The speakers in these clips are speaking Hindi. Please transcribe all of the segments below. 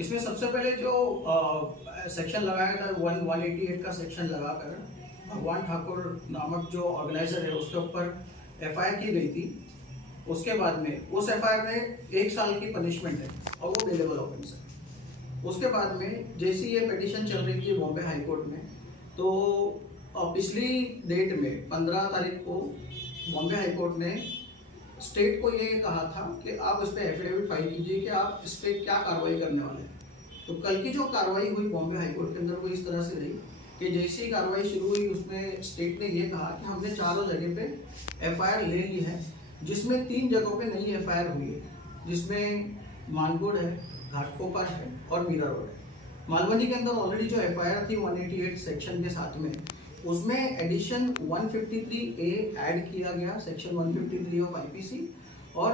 इसमें सबसे पहले जो सेक्शन लगाया था 188 का सेक्शन लगाकर भगवान ठाकुर नामक जो ऑर्गेनाइजर है उसके ऊपर एफआईआर की गई थी। उसके बाद में उस एफआईआर में 1 साल की पनिशमेंट है और वो बेलेबल ऑफेंस है। उसके बाद में जैसी ये पिटीशन चल रही थी बॉम्बे हाई कोर्ट में, तो पिछली डेट में 15 तारीख को बॉम्बे हाई कोर्ट ने स्टेट को ये कहा था कि आप इस पर एफिडेविट फाइल कीजिए कि आप इस पर क्या कार्रवाई करने वाले हैं। तो कल की जो कार्रवाई हुई बॉम्बे हाई कोर्ट के अंदर वो इस तरह से रही कि जैसी कार्रवाई शुरू हुई उसमें स्टेट ने ये कहा कि हमने चारों जगह पे एफआईआर ले ली है, जिसमें 3 जगहों पे नई एफआईआर हुई है, जिसमें मानगुड़ है, घाटकोपर है और मीरा रोड है। मालवनी के अंदर ऑलरेडी जो एफआईआर थी 188 सेक्शन के साथ में, उसमें एडिशन 153A ऐड किया गया, सेक्शन 153 ऑफ आईपीसी। और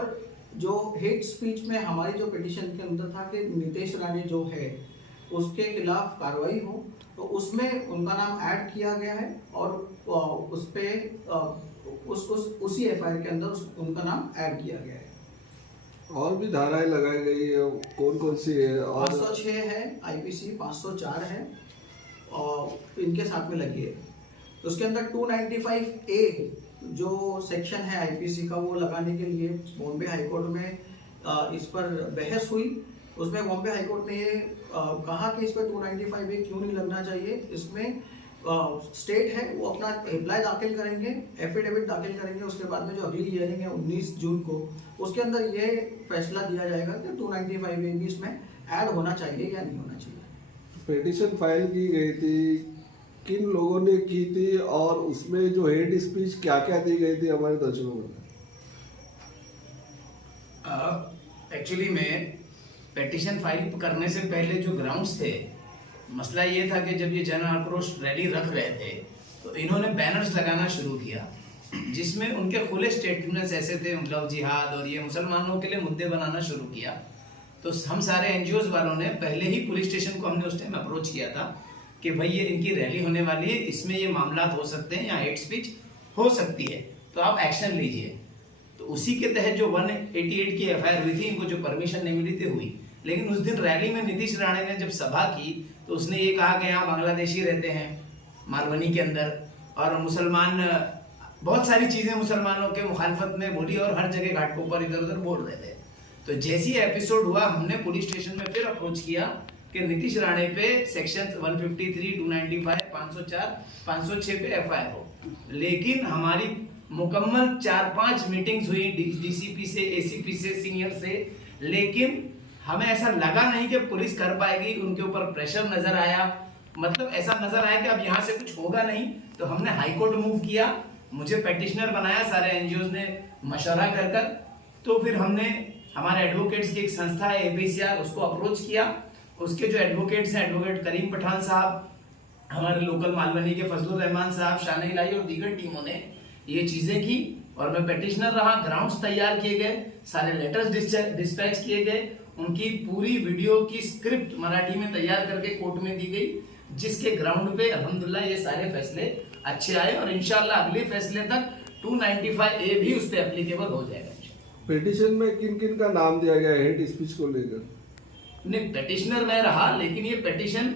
जो हेट स्पीच में हमारी जो पिटीशन के अंदर था कि नितेश राणे जो है उसके खिलाफ कार्रवाई हो, तो उसमें उनका नाम ऐड किया गया है और उस पे उसी एफआईआर के अंदर उनका नाम ऐड किया गया है। और भी धाराएं लगाई गई है, कौन कौन सी है? 506 है आईपीसी, 504 है और इनके साथ में लगी है। तो उसके अंदर 295A जो सेक्शन है आईपीसी का वो लगाने के लिए बॉम्बे हाई कोर्ट में इस पर बहस हुई। उसमें बॉम्बे हाई कोर्ट ने ये कहा कि इस पर 295A क्यों नहीं लगना चाहिए। इसमें स्टेट है वो अपना रिप्लाई दाखिल करेंगे, एफिडेविट दाखिल करेंगे। उसके बाद में जो अगली हियरिंग है 19 जून को, उसके अंदर ये फैसला दिया जाएगा कि 295A भी इसमें ऐड होना चाहिए या नहीं होना चाहिए। पिटीशन फाइल की गई थी, किन लोगों ने की थी और उसमें जो हेट स्पीच क्या क्या दी गई थी हमारे दर्शकों को? एक्चुअली में पिटीशन फाइल करने से पहले जो ग्राउंड्स थे, मसला ये था कि जब ये जन आक्रोश रैली रख रहे थे तो इन्होंने बैनर्स लगाना शुरू किया जिसमें उनके खुले स्टेटमेंट्स ऐसे थे, लव जिहाद और ये मुसलमानों के लिए मुद्दे बनाना शुरू किया। तो हम सारे एनजीओज वालों ने पहले ही पुलिस स्टेशन को हमने उस टाइम अप्रोच किया था कि भाई ये इनकी रैली होने वाली है, इसमें ये मामला हो सकते हैं या हेट स्पीच हो सकती है, तो आप एक्शन लीजिए। तो उसी के तहत जो 188 की एफआईआर हुई थी, इनको जो परमिशन नहीं मिली थी हुई। लेकिन उस दिन रैली में नीतीश राणे ने जब सभा की तो उसने ये कहा कि यहाँ बांग्लादेशी रहते हैं मालवनी के अंदर और मुसलमान, बहुत सारी चीजें मुसलमानों के मुखालफत में बोली और हर जगह घाटकोपर इधर उधर बोल रहे थे। तो जैसी एपिसोड हुआ हमने पुलिस स्टेशन में फिर अप्रोच किया कि नीतीश राणे पे सेक्शन 153, 295, 504, 506 पे एफआईआर हो। लेकिन हमारी मुकम्मल 4-5 मीटिंग्स हुई डीसीपी से, एसीपी से, सीनियर से, लेकिन हमें ऐसा लगा नहीं कि पुलिस कर पाएगी। उनके ऊपर प्रेशर नजर आया, मतलब ऐसा नजर आया कि अब यहाँ से कुछ होगा नहीं। तो हमने हाई कोर्ट मूव किया, मुझे पेटिशनर बनाया सारे एनजीओज ने मशवरा कर। तो फिर हमने हमारे एडवोकेट्स की एक संस्था है एपीसीआर, उसको अप्रोच किया। उसके जो एडवोकेट्स हैं, एडवोकेट करीम पठान साहब, हमारे लोकल मालवनी के फजलुर रहमान साहब, शान इलाही और दीगर टीमों ने ये चीजें की और मैं पेटिशनर रहा। ग्राउंड्स तैयार किए गए, सारे लेटर्स डिस्पैच किए गए, उनकी पूरी वीडियो की स्क्रिप्ट मराठी में तैयार करके कोर्ट में दी गई, जिसके ग्राउंड पे अल्हम्दुलिल्लाह ये सारे फैसले अच्छे आए और इंशाल्लाह अगले फैसले तक 295A भी उस पे एप्लीकेबल हो जाएगा। पिटीशन में किन किन का नाम दिया गया हेट स्पीच को लेकर? नहीं, पेटिशनर मैं रहा, लेकिन ये पिटीशन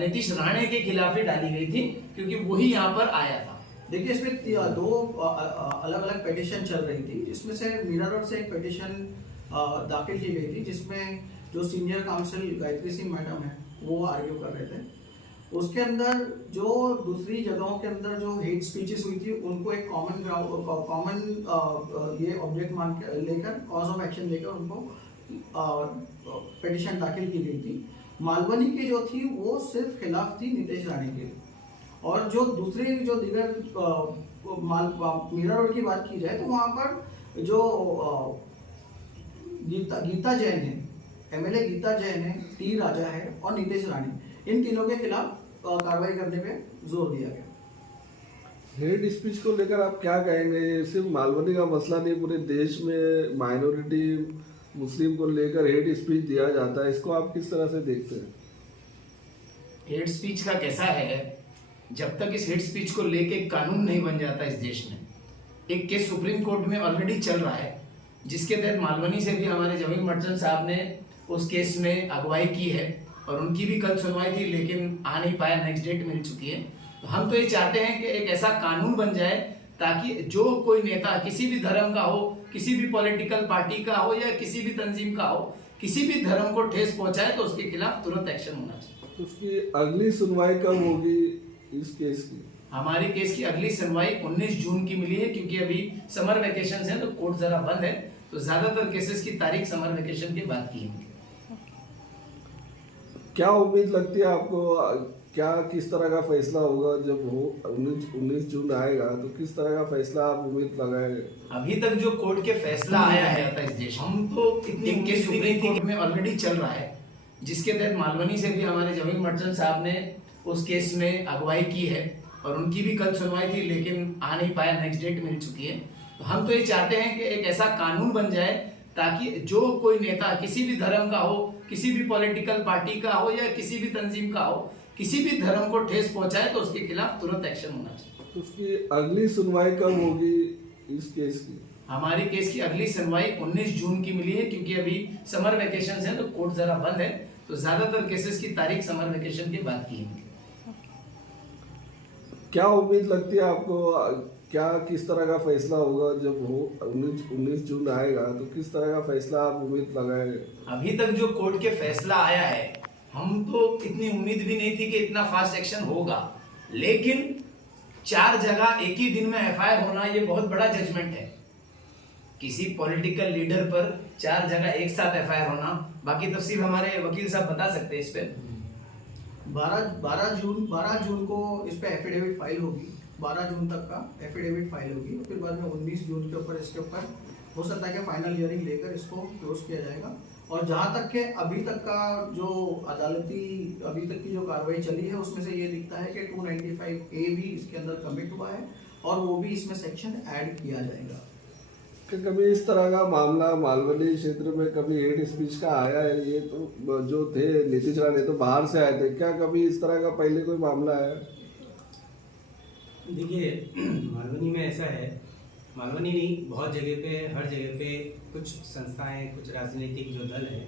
नीतीश राणे के खिलाफ ही डाली गई थी क्योंकि वही यहाँ पर आया था। देखिए इसमें 2 अलग अलग पिटीशन चल रही थी, जिसमें से मीरा रोड से एक पिटीशन दाखिल की गई थी, जिसमें जो senior council Gayatri Singh madam है वो आर्ग्यू कर रहे थे। उसके अंदर जो दूसरी जगहों के अंदर जो हेट स्पीचेस हुई थी उनको एक कॉमन ये ऑब्जेक्ट मान के लेकर, कॉज ऑफ एक्शन लेकर उनको पिटीशन दाखिल की गई थी। मालवनी की जो थी वो सिर्फ खिलाफ थी नीतीश राणे के, और जो दूसरी जो दीगर मीरा रोड की बात की जाए तो वहाँ पर जो गीता जैन है, एमएलए गीता जैन है, टी राजा है और नीतीश राणे, इन तीनों के खिलाफ कार्रवाई करने पे जोर दिया गया। हेट स्पीच को लेकर आप क्या कहेंगे? सिर्फ मालवनी का मसला नहीं, पूरे देश में माइनॉरिटी मुस्लिम को लेकर हेट स्पीच दिया जाता है, इसको आप किस तरह से देखते हैं? हेट स्पीच का कैसा है, जब तक इस हेट स्पीच को लेके कानून नहीं बन जाता इस देश में, एक केस सुप्रीम कोर्ट में ऑलरेडी चल रहा है जिसके तहत मालवनी से भी हमारे जमीन मर्चेंट साहब ने उस केस में अगुवाई की है और उनकी भी कल सुनवाई थी, लेकिन आ नहीं पाया, नेक्स्ट डेट मिल चुकी है। तो हम तो ये चाहते हैं कि एक ऐसा कानून बन जाए ताकि जो कोई नेता किसी भी धर्म का हो, किसी भी पॉलिटिकल पार्टी का हो या किसी भी तंजीम का हो, किसी भी धर्म को ठेस पहुंचाए तो उसके खिलाफ तुरंत एक्शन होना चाहिए। तो उसकी अगली सुनवाई कब होगी इस केस की? हमारी केस की अगली सुनवाई 19 जून की मिली है, क्योंकि अभी समर वेकेशन है तो कोर्ट जरा बंद है, तो ज्यादातर केसेस की तारीख समर वेकेशन के बाद की है। क्या उम्मीद लगती है आपको, क्या किस तरह का फैसला होगा जब हो 19 जून आएगा, तो किस तरह का फैसला आप उम्मीद लगाएंगे? अभी तक जो कोर्ट के फैसला आया है इस देश, हम तो एक केस सुप्रीम कोर्ट में ऑलरेडी चल रहा है, जिसके तहत मालवनी से भी हमारे जमील मर्चेंट साहब ने उस केस में अगुवाई की है और उनकी भी कल सुनवाई थी, लेकिन आ नहीं पाया, नेक्स्ट डेट मिल चुकी है। तो हम तो ये चाहते हैं कि एक ऐसा कानून बन जाए ताकि जो कोई नेता किसी भी धर्म का हो, किसी भी पॉलिटिकल पार्टी का हो या किसी भी तंजीम का हो, किसी भी धर्म को ठेस पहुंचाए तो उसके खिलाफ तुरंत एक्शन होना चाहिए। तो उसकी अगली सुनवाई कब होगी इस केस की? हमारी केस की अगली सुनवाई 19 जून की मिली है, क्योंकि अभी समर वेकेशन है तो कोर्ट जरा बंद है, तो ज्यादातर केसेस की तारीख समर वेकेशन के बाद की है। क्या उम्मीद लगती है आपको, क्या किस तरह का फैसला होगा जब हो 19 जून आएगा, तो किस तरह का फैसला आप उम्मीद लगाएंगे? अभी तक जो कोर्ट के फैसला आया है, हम तो इतनी उम्मीद भी नहीं थी कि इतना फास्ट एक्शन होगा, लेकिन 4 जगह एक ही दिन में एफआईआर होना ये बहुत बड़ा जजमेंट है। किसी पॉलिटिकल लीडर पर 4 जगह एक साथ एफआईआर होना, बाकी तफसील हमारे वकील साहब बता सकते हैं इस पे। 12 जून को इस पे एफिडेविट फाइल होगी, 12 जून तक का एफिडेविट फाइल होगी, फिर बाद में 19 जून के ऊपर इसके ऊपर हो सकता है कि फाइनल हियरिंग लेकर इसको क्लोज किया जाएगा। और जहाँ तक के अभी तक का जो अदालती अभी तक की जो कार्रवाई चली है, उसमें से ये दिखता है कि 295A भी इसके अंदर कमिट हुआ है और वो भी इसमें सेक्शन ऐड किया जाएगा। कि कभी इस तरह का मामला मालवनी क्षेत्र में कभी हेट स्पीच का आया है? ये तो जो थे नीतीश राणे तो बाहर से आए थे, क्या कभी इस तरह का पहले कोई मामला है? देखिए, मालवनी में ऐसा है, मालवनी नहीं, बहुत जगह पे, हर जगह पे कुछ संस्थाएं, कुछ राजनीतिक जो दल है,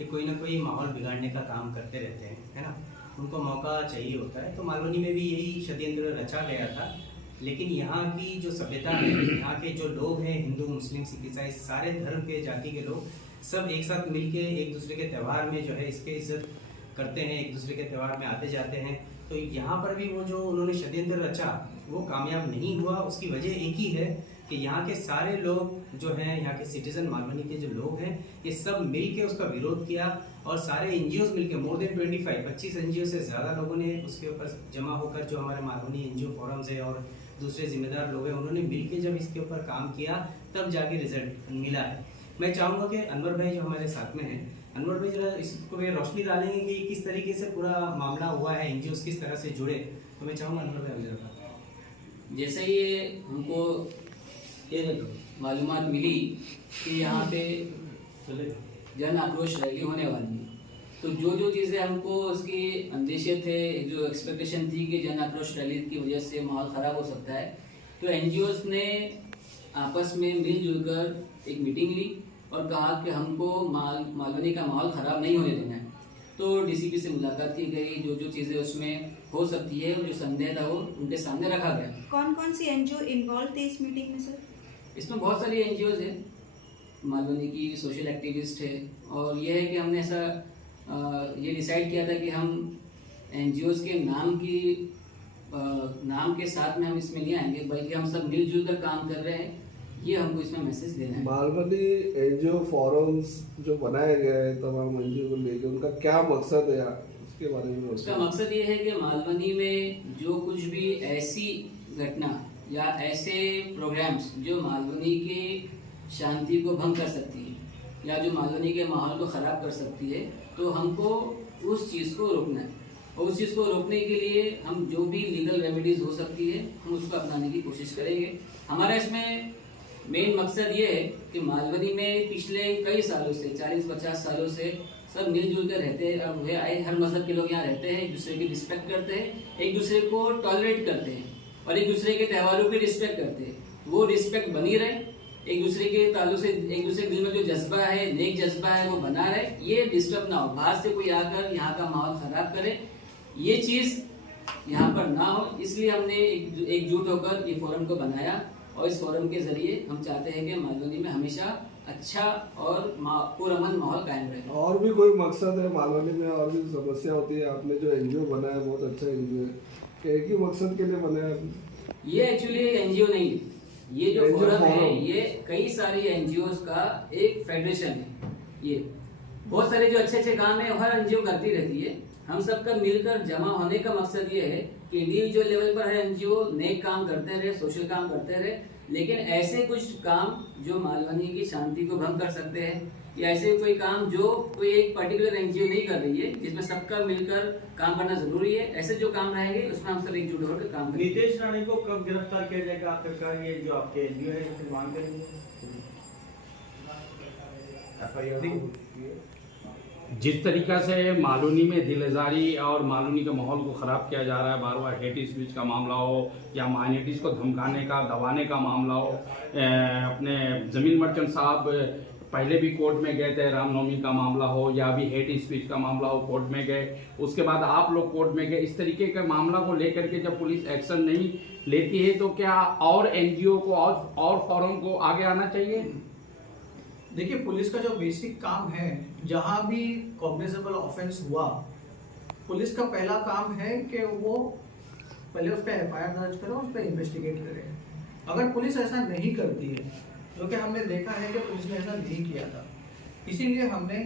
ये कोई ना कोई माहौल बिगाड़ने का काम करते रहते हैं, है ना। उनको मौका चाहिए होता है, तो मालवनी में भी यही षड्यंत्र रचा गया था। लेकिन यहाँ की जो सभ्यता है, यहाँ के जो लोग हैं, हिंदू, मुस्लिम, सिख, ईसाई, सारे धर्म के जाति के लोग सब एक साथ मिलके एक दूसरे के त्यौहार में जो है इसके इज्जत करते हैं, एक दूसरे के त्यौहार में आते जाते हैं। तो यहाँ पर भी वो जो उन्होंने षड्यंत्र रचा वो कामयाब नहीं हुआ। उसकी वजह एक ही है कि यहाँ के सारे लोग जो हैं, यहाँ के सिटीजन, मालवनी के जो लोग हैं, ये सब मिल के उसका विरोध किया और सारे एनजीओ मिलके मोर देन 25 एनजीओ से ज़्यादा लोगों ने उसके ऊपर जमा होकर, जो हमारे मालवनी एनजीओ फोरम्स है और दूसरे जिम्मेदार लोग हैं, उन्होंने मिलके जब इसके ऊपर काम किया तब जाके रिजल्ट मिला है। मैं चाहूँगा कि अनवर भाई जो हमारे साथ में हैं, अनवर भाई जरा इसको वे रोशनी डालेंगे कि किस तरीके से पूरा मामला हुआ है, एनजीओ किस तरह से जुड़े। तो मैं चाहूँगा अनवर भाई जरा। जैसे ये हमको ये मालूमात मिली कि यहाँ पे जन आक्रोश रैली होने वाली है, तो जो चीज़ें हमको उसकी अंदेशे थे, जो एक्सपेक्टेशन थी कि जन आक्रोश रैली की वजह से माहौल ख़राब हो सकता है, तो एनजीओस ने आपस में मिलजुल कर एक मीटिंग ली और कहा कि हमको मालवनी का माहौल ख़राब नहीं होने देना है। तो डीसीपी से मुलाकात की गई, जो चीज़ें उसमें हो सकती है, जो संदेह था वो उनके सामने रखा गया। कौन कौन सी एनजीओ इन्वॉल्व थे इस मीटिंग में सर? इसमें बहुत सारी एनजीओज हैं, मालवनी की सोशल एक्टिविस्ट है, और ये है कि हमने ऐसा ये डिसाइड किया था कि हम एनजीओज के नाम के साथ में हम इसमें नहीं आएंगे, बल्कि हम सब मिलजुल कर काम कर रहे हैं, ये हमको इसमें मैसेज देना है। मालवनी एनजीओ फोरम्स जो बनाए गए हैं तमाम एनजीओ को लेकर, उनका क्या मकसद है उसके बारे में? उसका मकसद ये है कि मालवनी में जो कुछ भी ऐसी घटना या ऐसे प्रोग्राम्स जो मालवनी के शांति को भंग कर सकती है या जो मालवनी के माहौल को ख़राब कर सकती है, तो हमको उस चीज़ को रोकना है। और उस चीज़ को रोकने के लिए हम जो भी लीगल रेमेडीज हो सकती है हम उसको अपनाने की कोशिश करेंगे। हमारा इसमें मेन मकसद ये है कि मालवनी में पिछले कई सालों से 40-50 सालों से सब मिलजुल कर रहते हैं, और वह आए हर मजहब के लोग यहाँ रहते हैं, एक दूसरे की रिस्पेक्ट करते हैं, एक दूसरे को टॉलरेट करते हैं और एक दूसरे के त्योहारों की रिस्पेक्ट करते हैं। वो रिस्पेक्ट बनी रहे एक दूसरे के ताल्लुक से एक दूसरे के दिल में जो जज्बा है, नेक जज्बा है, वो बना रहे, ये डिस्टर्ब ना हो, बाहर से कोई आकर यहाँ का माहौल खराब करे, ये चीज यहाँ पर ना हो। इसलिए हमने एकजुट होकर ये फोरम को बनाया और इस फोरम के जरिए हम चाहते हैं कि मालवनी में हमेशा अच्छा और पुरअमन माहौल कायम रहे। और भी कोई मकसद है मालवनी में? और भी समस्या होती है? आपने जो एनजीओ बनाया बहुत अच्छा एनजीओ है, एक ही मकसद के लिए बनाया? ये एक्चुअली एनजीओ नहीं है, ये जो NGO फोरम है फोरम। ये कई सारी एनजीओ का एक फेडरेशन है। ये बहुत सारे जो अच्छे अच्छे काम है हर एनजीओ करती रहती है, हम सबका मिलकर जमा होने का मकसद ये है कि इंडिविजुअल लेवल पर हर एनजीओ नेक काम करते रहे, सोशल काम करते रहे, लेकिन ऐसे कुछ काम जो मालवनी की शांति को भंग कर सकते हैं या ऐसे कोई काम जो कोई एक पर्टिकुलर एनजीओ नहीं कर रही है, जिसमें सबका मिलकर काम करना जरूरी है, ऐसे जो काम रहेंगे उसमें हम सब एकजुट होकर काम करेंगे। नीतीश राणे को कब गिरफ्तार किया जाएगा आखिरकार? ये जो आपके एनजीओ है इसकी मांग करेंगे? जिस तरीका से मालूनी में दिलजारी और मालूनी के माहौल को ख़राब किया जा रहा है, बार बार हेट स्पीच का मामला हो या माइनॉरिटीज़ को धमकाने का दबाने का मामला हो, अपने जमीन मर्चेंट साहब पहले भी कोर्ट में गए थे, रामनवमी का मामला हो या अभी हेट स्पीच का मामला हो, कोर्ट में गए, उसके बाद आप लोग कोर्ट में गए, इस तरीके के मामला को लेकर के जब पुलिस एक्शन नहीं लेती है तो क्या और एनजीओ को और फोरम को आगे आना चाहिए? देखिए, पुलिस का जो बेसिक काम है, जहां भी कॉग्निजेबल ऑफेंस हुआ, पुलिस का पहला काम है कि वो पहले उस पर एफआईआर दर्ज करे, उस पर इन्वेस्टिगेट करे। अगर पुलिस ऐसा नहीं करती है, जो कि हमने देखा है कि पुलिस ने ऐसा नहीं किया था, इसीलिए हमने